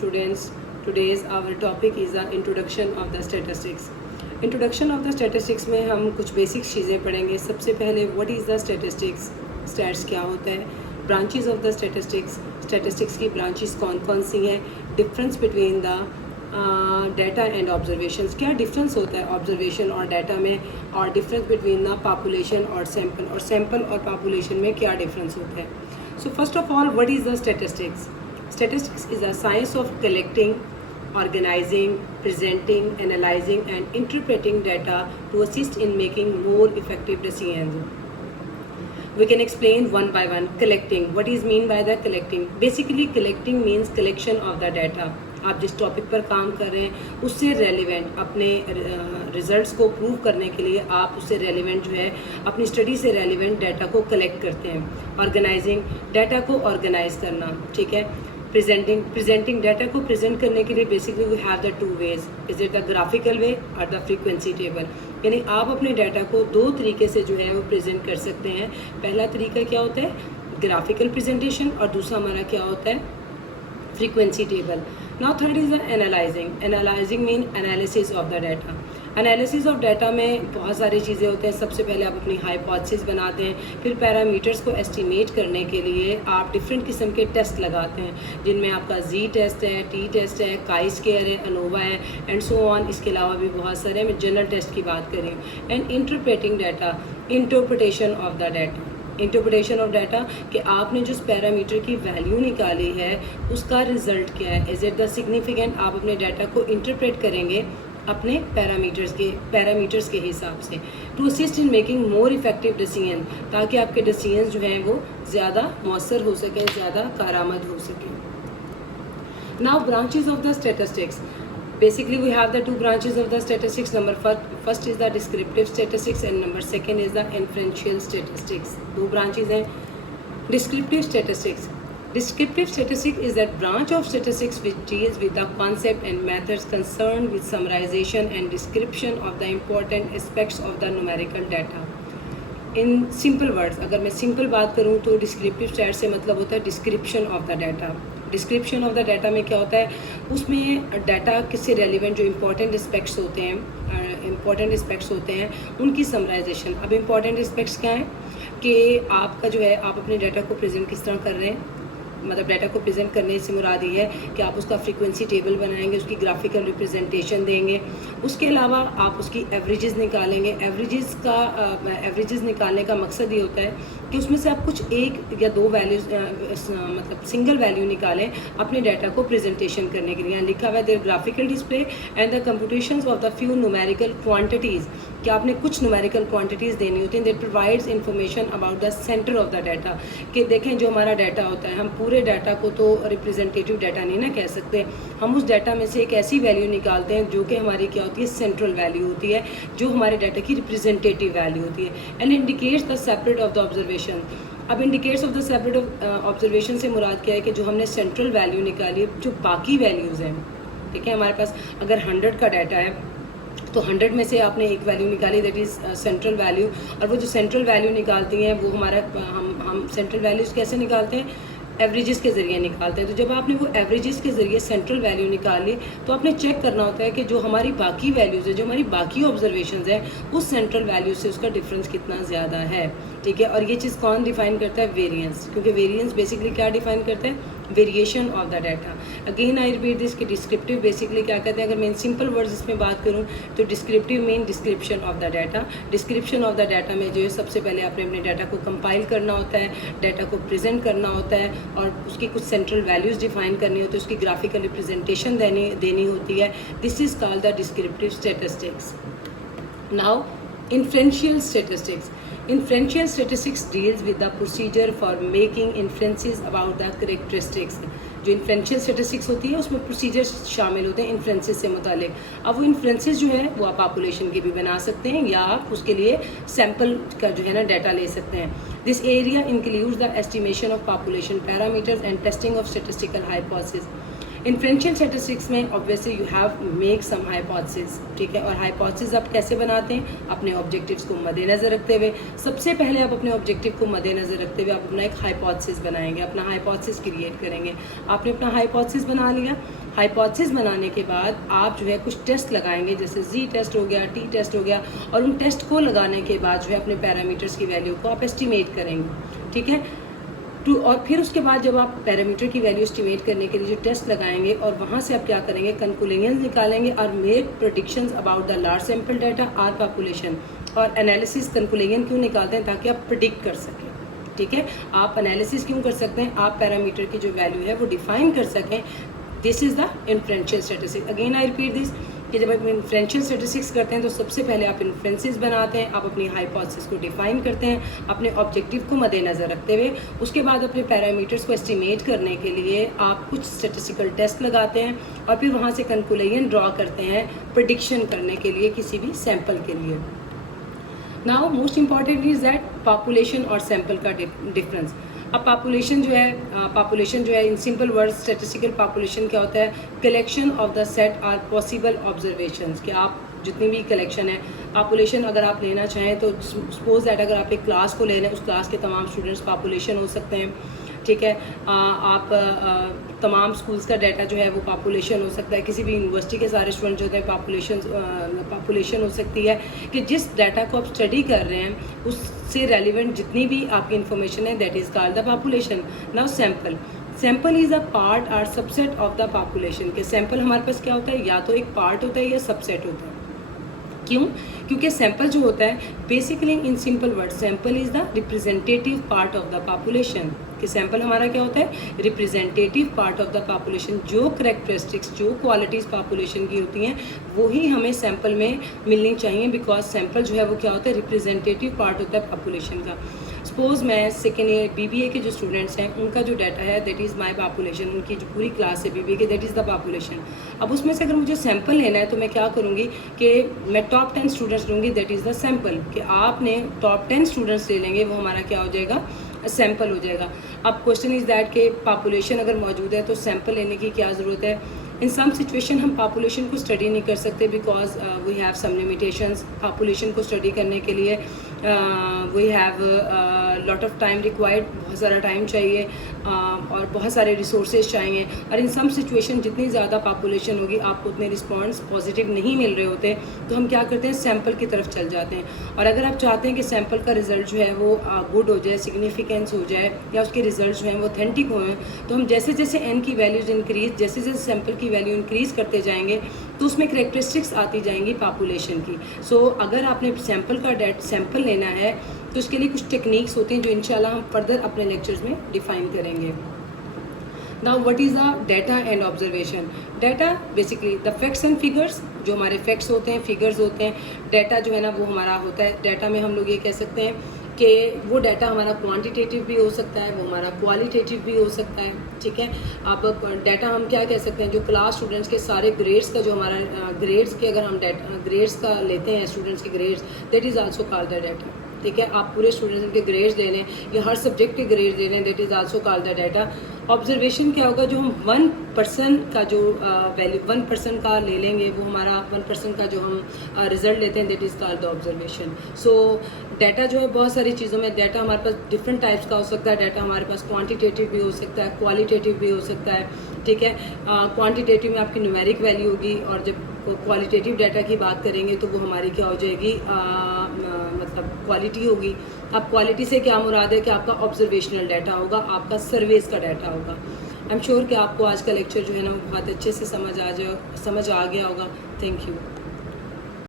Students, today's our topic is the introduction of the statistics. Introduction of the statistics में हम कुछ basic चीज़ें पढ़ेंगे. सबसे पहले what is the statistics, stats क्या होता है, branches of the statistics, statistics की branches कौन कौन सी हैं, difference between the data and observations, क्या डिफरेंस होता है ऑब्जर्वेशन और डाटा में, और डिफरेंस बिटवीन द पॉपुलेशन और सैम्पल और पॉपुलेशन में क्या डिफरेंस होता है. So first of all what is the statistics. Statistics is a science of collecting, organizing, presenting, analyzing and interpreting data to assist in making more effective decisions. We can explain one by one. Collecting. What is mean by the collecting? Basically collecting means collection of the data. आप जिस topic पर काम कर रहे हैं उससे relevant अपने results को प्रूव करने के लिए आप उससे रेलिवेंट जो है अपनी स्टडी से रेलिवेंट डाटा को कलेक्ट करते हैं. ऑर्गेनाइजिंग, डाटा को ऑर्गेनाइज करना, ठीक है. प्रेजेंटिंग डाटा को प्रेजेंट करने के लिए basically we have the two ways. Is it the graphical way और द फ्रीक्वेंसी टेबल. यानी आप अपने डाटा को दो तरीके से जो है वो प्रेजेंट कर सकते हैं. पहला तरीका क्या होता है, ग्राफिकल प्रेजेंटेशन, और दूसरा हमारा क्या होता है, frequency table. Now third is the analysing. Analysing mean analysis of the data. Analysis of data में बहुत सारी चीज़ें होते हैं. सबसे पहले आप अपनी हाइपोथेसिस बनाते हैं, फिर पैरामीटर्स को एस्टिमेट करने के लिए आप डिफरेंट किस्म के टेस्ट लगाते हैं, जिनमें आपका जी टेस्ट है, टी टेस्ट है, काई स्क्वायर है, अनोवा है एंड सो ऑन. इसके अलावा भी बहुत सारे. मैं जनरल टेस्ट की बात करें. And interpreting data, interpretation of the data. Interpretation of data कि आपने जो पैरामीटर की वैल्यू निकाली है उसका रिजल्ट क्या है, इज़ इट द सिग्निफिकेंट. आप अपने डाटा को इंटरप्रेट करेंगे अपने पैरामीटर्स के हिसाब से, to assist in making more effective decision, ताकि आपके डिसीजन जो हैं वो ज़्यादा मौसर हो सकें, ज़्यादा कारआमद हो सकें. Now branches of the statistics. Basically we have the two branches of the statistics. First is the descriptive statistics and number second is the inferential statistics. दो branches हैं. Descriptive statistics. Descriptive statistics is that branch of statistics which deals with the concept and methods concerned with summarization and description of the important aspects of the numerical data. In simple words, अगर मैं simple बात करूँ तो descriptive stat से मतलब होता है description of the data. Description of the data में क्या होता है, उसमें डाटा किससे रेलिवेंट जो इंपॉर्टेंट एस्पेक्ट्स होते हैं उनकी समराइजेशन. अब इंपॉर्टेंट एस्पेक्ट्स क्या हैं कि आपका जो है आप अपने डाटा को प्रेजेंट किस तरह कर रहे हैं. मतलब डाटा को प्रेजेंट करने से मुराद ये है कि आप उसका फ्रीक्वेंसी टेबल बनाएंगे, उसकी ग्राफिकल रिप्रेजेंटेशन देंगे. उसके अलावा आप उसकी एवरेजेस निकालेंगे. एवरेजेस निकालने का मकसद ये होता है कि उसमें से आप कुछ एक या दो वैल्यूज मतलब सिंगल वैल्यू निकालें अपने डाटा को प्रेजेंटेशन करने के लिए. यहाँ लिखा हुआ है their graphical display and the computations of the few numerical quantities, कि आपने कुछ न्यूमेरिकल क्वांटिटीज़ देनी होती हैं. That provides information about the centre of the data. कि देखें जो हमारा डाटा होता है, हम पूरे डाटा को तो रिप्रेजेंटेटिव डाटा नहीं ना कह सकते. हम उस डाटा में से एक ऐसी वैल्यू निकालते हैं जो कि हमारी क्या होती है, सेंट्रल वैल्यू होती है, जो हमारे डाटा की रिप्रेजेंटेटिव वैल्यू होती है. And indicates the separate of the observation. अब indicates of the separate observation से मुराद क्या है कि जो हमने सेंट्रल वैल्यू निकाली, जो बाकी वैल्यूज़ हैं, ठीक है, हमारे पास अगर 100 का डाटा है तो 100 में से आपने एक वैल्यू निकाली, दैट इज़ सेंट्रल वैल्यू. और वो जो सेंट्रल वैल्यू निकालती हैं वो हमारा हम सेंट्रल वैल्यूज़ कैसे निकालते हैं, एवरेजेस के ज़रिए निकालते हैं. तो जब आपने वो एवरेजेस के ज़रिए सेंट्रल वैल्यू निकाली तो आपने चेक करना होता है कि जो हमारी बाकी वैल्यूज़ है, जो हमारी बाकी ऑब्जर्वेशंस हैं, उस सेंट्रल वैल्यू से उसका डिफरेंस कितना ज़्यादा है, ठीक है. और ये चीज़ कौन डिफाइन करता है, वेरिएंस. क्योंकि वेरिएंस बेसिकली क्या डिफाइन करता है, variation of the data. Again I repeat this कि डिस्क्रिप्टिव बेसिकली क्या कहते हैं, अगर मैं इन सिंपल वर्ड्स इसमें बात करूँ तो descriptive mean description of the data. Description of the data में जो है सबसे पहले आपने अपने डाटा को कंपाइल करना होता है, डाटा को प्रेजेंट करना होता है, और उसकी कुछ सेंट्रल वैल्यूज़ डिफाइन करनी होती है, उसकी ग्राफिकल रिप्रेजेंटेशन देनी होती है. This is called the descriptive statistics. Now inferential statistics. Inferential statistics deals with the procedure for making inferences about the characteristics. जो इन्फ्रेंशियल स्टेटिस्टिक्स होती है उसमें प्रोसीजर्स शामिल होते हैं इन्फ्रेंसेस से मुतालिक. अब वो इन्फ्रेंसेस जो है वो आप पॉपुलेशन के भी बना सकते हैं या आप उसके लिए सैम्पल का जो है ना डाटा ले सकते हैं. This area includes the estimation of population parameters and testing of statistical hypothesis. Inferential statistics में obviously you have make some hypothesis, ठीक है. और हाइपोथेसिस आप कैसे बनाते हैं, अपने ऑब्जेक्टिव्स को मद्देनज़र रखते हुए. सबसे पहले आप अपने ऑब्जेक्टिव को मद्देनज़र रखते हुए आप अपना एक हाइपोथेसिस बनाएंगे, अपना हाइपोथेसिस क्रिएट करेंगे. आपने अपना हाइपोथेसिस बना लिया, हाइपोथेसिस बनाने के बाद आप जो है कुछ टेस्ट लगाएंगे, जैसे जी टेस्ट हो गया, टी टेस्ट हो गया, और उन टेस्ट को लगाने के बाद जो है अपने पैरामीटर्स की वैल्यू को आप एस्टिमेट करेंगे, ठीक है। और फिर उसके बाद जब आप पैरामीटर की वैल्यू एस्टिमेट करने के लिए जो टेस्ट लगाएंगे और वहाँ से आप क्या करेंगे, कंक्लूजन्स निकालेंगे और make predictions about the large sample data are population. और एनालिसिस कंक्लूजन क्यों निकालते हैं, ताकि आप प्रिडिक्ट कर सकें, ठीक है। आप एनालिसिस क्यों कर सकते हैं, आप पैरामीटर की जो वैल्यू है वो डिफाइन कर सकें। This is the inferential statistics. Again I repeat this कि जब आप इन्फ्रेंशियल स्टैटिस्टिक्स करते हैं तो सबसे पहले आप इन्फ्रेंसेस बनाते हैं, आप अपनी हाइपोथेसिस को डिफाइन करते हैं अपने ऑब्जेक्टिव को मद्देनज़र रखते हुए। उसके बाद अपने पैरामीटर्स को एस्टिमेट करने के लिए आप कुछ स्टैटिस्टिकल टेस्ट लगाते हैं और फिर वहाँ से कंक्लूजन ड्रॉ करते हैं प्रेडिक्शन करने के लिए किसी भी सैंपल के लिए। Now most important is that population और सैंपल का डिफरेंस। अब पॉपुलेशन जो है in simple word statistical population क्या होता है, collection of the set are possible observations, कि आप जितनी भी कलेक्शन है पॉपुलेशन अगर आप लेना चाहें तो सपोज दैट अगर आप एक क्लास को ले रहे हैं, उस क्लास के तमाम स्टूडेंट्स पॉपुलेशन हो सकते हैं, ठीक है। आप तमाम स्कूल्स का डाटा जो है वो पॉपुलेशन हो सकता है, किसी भी यूनिवर्सिटी के सारे स्टूडेंट जो होते हैं पॉपुलेशन हो सकती है, कि जिस डाटा को आप स्टडी कर रहे हैं उससे रेलिवेंट जितनी भी आपकी इन्फॉर्मेशन है that is called the population. Now sample is a part और सबसेट ऑफ द पॉपुलेशन। के सैम्पल हमारे पास क्या होता है, या तो एक पार्ट होता है या सबसेट होता है। क्यों? क्योंकि सैंपल जो होता है basically in simple word sample is the representative part of the population. कि सैंपल हमारा क्या होता है, representative part of the population. जो करेक्टरिस्टिक्स जो क्वालिटीज़ पॉपुलेशन की होती हैं वही हमें सैंपल में मिलनी चाहिए, बिकॉज सैंपल जो है वो क्या होता है, रिप्रेजेंटेटिव पार्ट होता है पॉपुलेशन का। सपोज मैं सेकेंड ईयर BBA के जो स्टूडेंट्स हैं उनका जो डाटा है दैट इज़ माय पॉपुलेशन, उनकी जो पूरी क्लास है BBA के दैट इज़ द पॉपुलेशन। अब उसमें से अगर मुझे सैंपल लेना है तो मैं क्या करूँगी कि मैं टॉप 10 स्टूडेंट्स लूँगी, दैट इज़ द सैंपल। कि आपने टॉप 10 स्टूडेंट्स ले लेंगे वो हमारा क्या हो जाएगा, सैंपल हो जाएगा। अब क्वेश्चन इज़ दैट कि पॉपुलेशन अगर मौजूद है तो सैंपल लेने की क्या ज़रूरत है। इन सम सिचुएशन हम पॉपुलेशन को स्टडी नहीं कर सकते because we have some limitations. Population को स्टडी करने के लिए we have lot of time required, बहुत सारा टाइम चाहिए और बहुत सारे रिसोर्सेज चाहिए। और इन सम सिचुएशन जितनी ज़्यादा पॉपुलेशन होगी आपको उतने रिस्पॉन्स पॉजिटिव नहीं मिल रहे होते, तो हम क्या करते हैं, सैंपल की तरफ चल जाते हैं। और अगर आप चाहते हैं कि सैंपल का रिजल्ट जो है वो गुड हो जाए, सिग्निफिकेंस हो जाए, या उसके रिजल्ट जो हैं वो ऑथेंटिक हों, तो हम जैसे जैसे n की वैल्यूज़ इंक्रीज, जैसे जैसे सैंपल की वैल्यू इंक्रीज़ करते जाएंगे तो उसमें करेक्टरिस्टिक्स आती जाएंगी पॉपुलेशन की। सो अगर आपने सैंपल लेना है तो उसके लिए कुछ टेक्निक्स होती हैं जो इंशाल्लाह हम फर्दर अपने लेक्चर्स में डिफाइन करेंगे। Now what is the data and observation. Data basically the facts and figures, जो हमारे फैक्ट्स होते हैं, फिगर्स होते हैं। डाटा जो है ना वो हमारा होता है, डाटा में हम लोग ये कह सकते हैं कि वो डाटा हमारा क्वांटिटेटिव भी हो सकता है, वो हमारा क्वालिटेटिव भी हो सकता है, ठीक है। अब डाटा हम क्या कह सकते हैं, जो क्लास स्टूडेंट्स के सारे ग्रेड्स का जो हमारा ग्रेड्स के अगर हम ग्रेड्स का लेते हैं स्टूडेंट्स के grades, that is also called the data, ठीक है। आप पूरे स्टूडेंट्स के ग्रेड्स ले लें या हर सब्जेक्ट के ग्रेड्स ले लें, that is also called the data. Observation क्या होगा, जो हम 1% का जो वैल्यू 1% का ले लेंगे, वो हमारा 1% का जो हम रिजल्ट लेते हैं that is called the observation. So data जो है बहुत सारी चीज़ों में डाटा हमारे पास डिफरेंट टाइप्स का हो सकता है। डाटा हमारे पास क्वांटिटेटिव भी हो सकता है, क्वालिटेटिव भी हो सकता है, ठीक है। क्वांटिटेटिव में आपकी न्यूमेरिक वैल्यू होगी और जब क्वालिटेटिव डाटा की बात करेंगे तो वो हमारी क्या हो जाएगी, मतलब क्वालिटी होगी। अब क्वालिटी से क्या मुराद है कि आपका ऑब्जर्वेशनल डाटा होगा, आपका सर्वेस का डाटा होगा। आई एम श्योर कि आपको आज का लेक्चर जो है ना वो बहुत अच्छे से समझ आ गया होगा। Thank you.